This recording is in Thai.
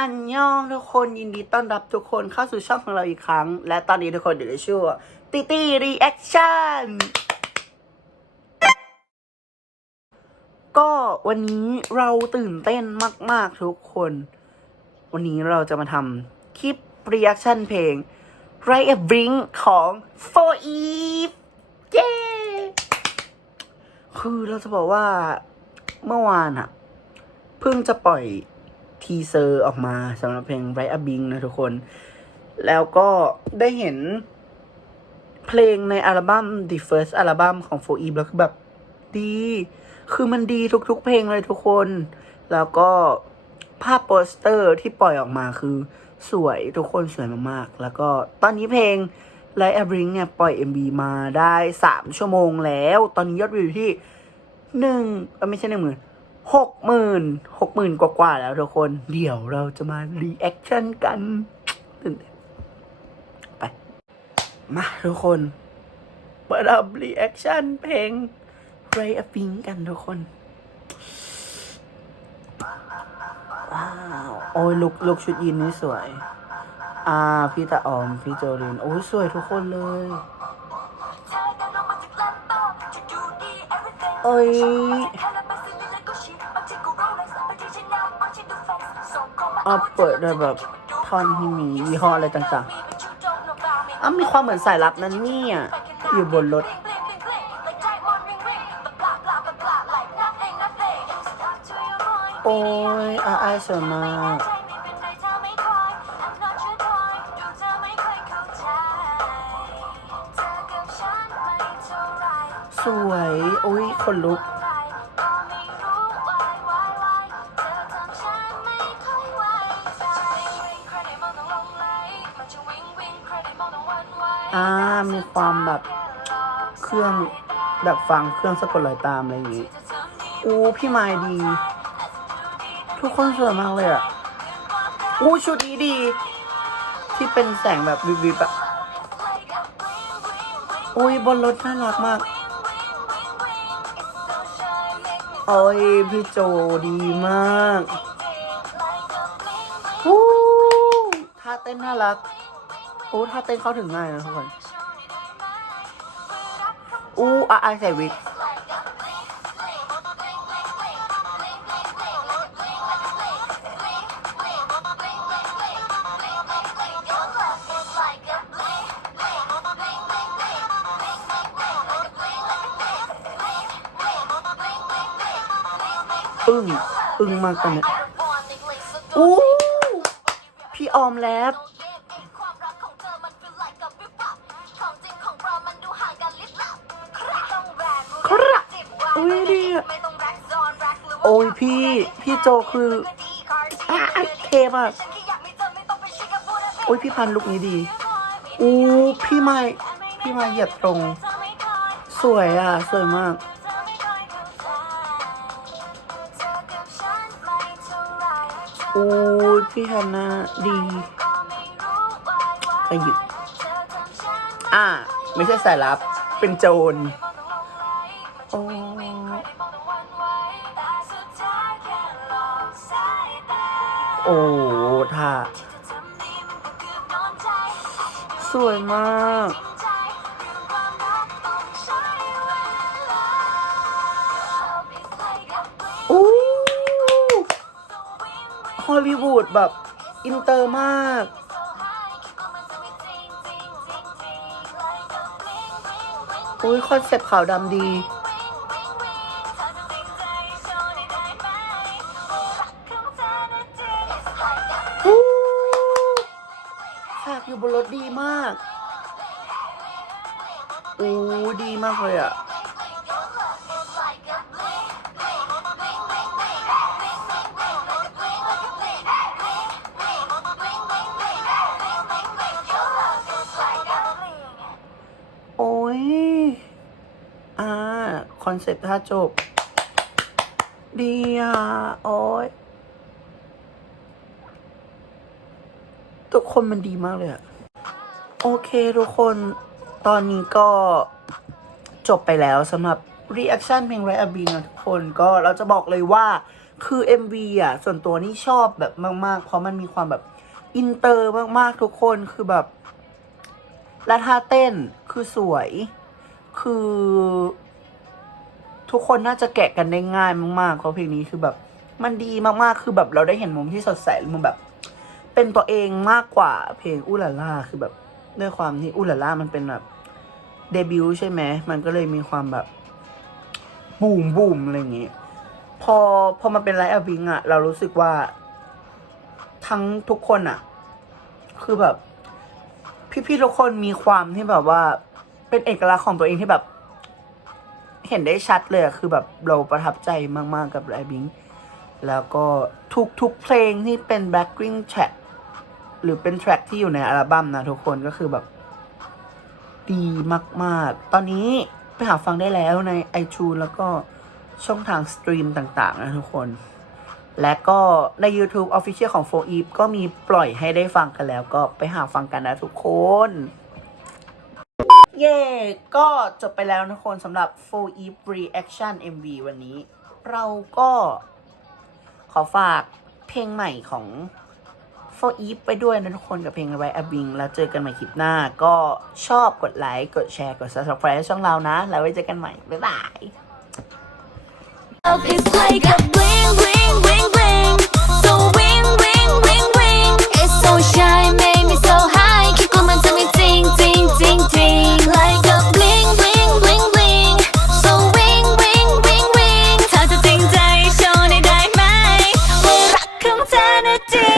อันยองทุกคนยินดีต้อนรับทุกคนเข้าสู่ช่องของเราอีกครั้ง และตอนนี้ทุกคนอยู่ในช่วงตีตีรีแอคชั่นก็วันนี้เราตื่นเต้นมาก ๆ ทุกคน วันนี้เราจะมาทำคลิปรีแอคชั่นเพลง Right a Blink ของ For Eve เย้คือเราจะบอกว่าเมื่อวานอะเพิ่งจะปล่อย ทีเซอร์ออกมาสำหรับเพลง Right a Blink นะทุกคน แล้วก็ได้เห็นเพลงในอัลบั้ม The First อัลบั้มของ For Eve แล้วคือแบบดี คือมันดีทุกๆเพลงเลยทุกคน แล้วก็ภาพโปสเตอร์ที่ปล่อยออกมาคือสวยทุกคนสวยมากๆ แล้วก็ตอนนี้เพลง Light a Blink เนี่ยปล่อย MV มาได้สามชั่วโมงแล้ว ตอนนี้ยอดวิวอยู่ที่หนึ่งเอ้ยไม่ใช่หนึ่งหมื่น หกหมื่นหกหมื่นกว่าๆแล้วทุกคน เดี๋ยวเราจะมารีแอคชั่นกันตื่นเต้นไป มาทุกคนเปิดรับรีแอคชั่นเพลง Ray a Pink กันทุกคน ว้าว โอ้ยลุกลุกชุดยีนนี่สวย อ่า พี่ตาออม พี่โจลิน โอ้ยสวยทุกคนเลยโอ้ย อ่าเปิดด้วยแบบท่อนที่มียี่ห้ออะไรต่างๆอะมีความเหมือนสายลับนั้นเนี่ย อยู่บนรถ โอ้ยอาอายสวยมากสวย โอ้ยคนลุก อ่ามีความแบบเครื่องแบบฟังเครื่องสะกดรอยตามอะไรอย่างงี้อู้พี่ไม้ดี ทุกคนสวยมากเลยอะอู้ชุดนี้ดี ที่เป็นแสงแบบวิบวิบอะอุ้ยบนรถน่ารักมากโอ้ยพี่โจดีมากอู้ท่าเต้นน่ารัก โอ้ท่าเต้นเข้าถึงง่ายนะทุกคน อู้อาไอายใส่วิกอึ้งอึ้งมากตอนเนี้ยอู้พี่ออมแลบ อ้ยพี่พี่โจคืออะเทมากโอ้ยพี่พันลุกนี้ดีอู้พี่ไม้พี่ไม้เหยียบตรง สวยอะ สวยมาก อู้พี่ฮันนาดีขยิบอ่า ไม่ใช่สายลับ เป็นโจรโอ้ อ้ท่าสวยมากอู้ฮอลลีวูดแบบ อินเตอร์มาก อุ้ยคอนเซปต์ขาวดำดี อยู่บนรถดีมากอู้ดีมากเลยอะโอ้ย อ่า คอนเซ็ปต์ท่าจบ ดีอะ โอ้ย ทุกคนมันดีมากเลยอะโอเคทุกคนตอนนี้ก็จบไปแล้วสำหรับรีแอคชั่นเพลงไรอาบีนะทุกคนก็เราจะบอกเลยว่าคือ MV อะ ส่วนตัวนี่ชอบแบบมาก ๆ เพราะมันมีความแบบอินเตอร์มาก ๆ ทุกคนคือแบบและท่าเต้นคือสวย คือ ทุกคนน่าจะแกะกันได้ง่ายมาก ๆ เพราะเพลงนี้คือแบบ มันดีมาก ๆ คือแบบเราได้เห็นมุมที่สดใสมุมแบบ เป็นตัวเองมากกว่าเพลงอุลาล่าคือแบบด้วยความที่อุลาล่ามันเป็นแบบเดบิวต์ใช่ไหมมันก็เลยมีความแบบบูมบูมอะไรอย่างงี้ พอพอมาเป็นไลฟ์อบิงอะเรารู้สึกว่า ทั้งทุกคนอะคือแบบ พี่ๆทุกคนมีความที่แบบว่า เป็นเอกลักษณ์ของตัวเองที่แบบ เห็นได้ชัดเลยอะคือแบบเราประทับใจมากๆกับไลฟ์บิงแล้วก็ทุกทุกเพลงที่เป็น backing track หรือเป็นแทร็กที่อยู่ในอัลบั้มนะทุกคนก็คือแบบ ดีมากๆ ตอนนี้ไปหาฟังได้แล้วใน iTunes แล้วก็ช่องทางสตรีมต่าง ๆ นะทุกคน และก็ใน YouTube Official ของ 4 e v ก็มีปล่อยให้ได้ฟังกันแล้ว ก็ไปหาฟังกันนะทุกคน เย่ก็จบไปแล้วนะทุกคนสำหรับ 4 e v Reaction MV วันนี้ เราก็ขอฝากเพลงใหม่ของ ฟออีฟไปด้วยนะทุกคนกับเพลงไรอับิงแล้วเจอกันใหม่คลิปหน้า ก็ชอบกดไลค์ กดแชร์ กด subscribe ช่องเรานะ แล้วไว้เจอกันใหม่ บ๊ายบาย Yeah.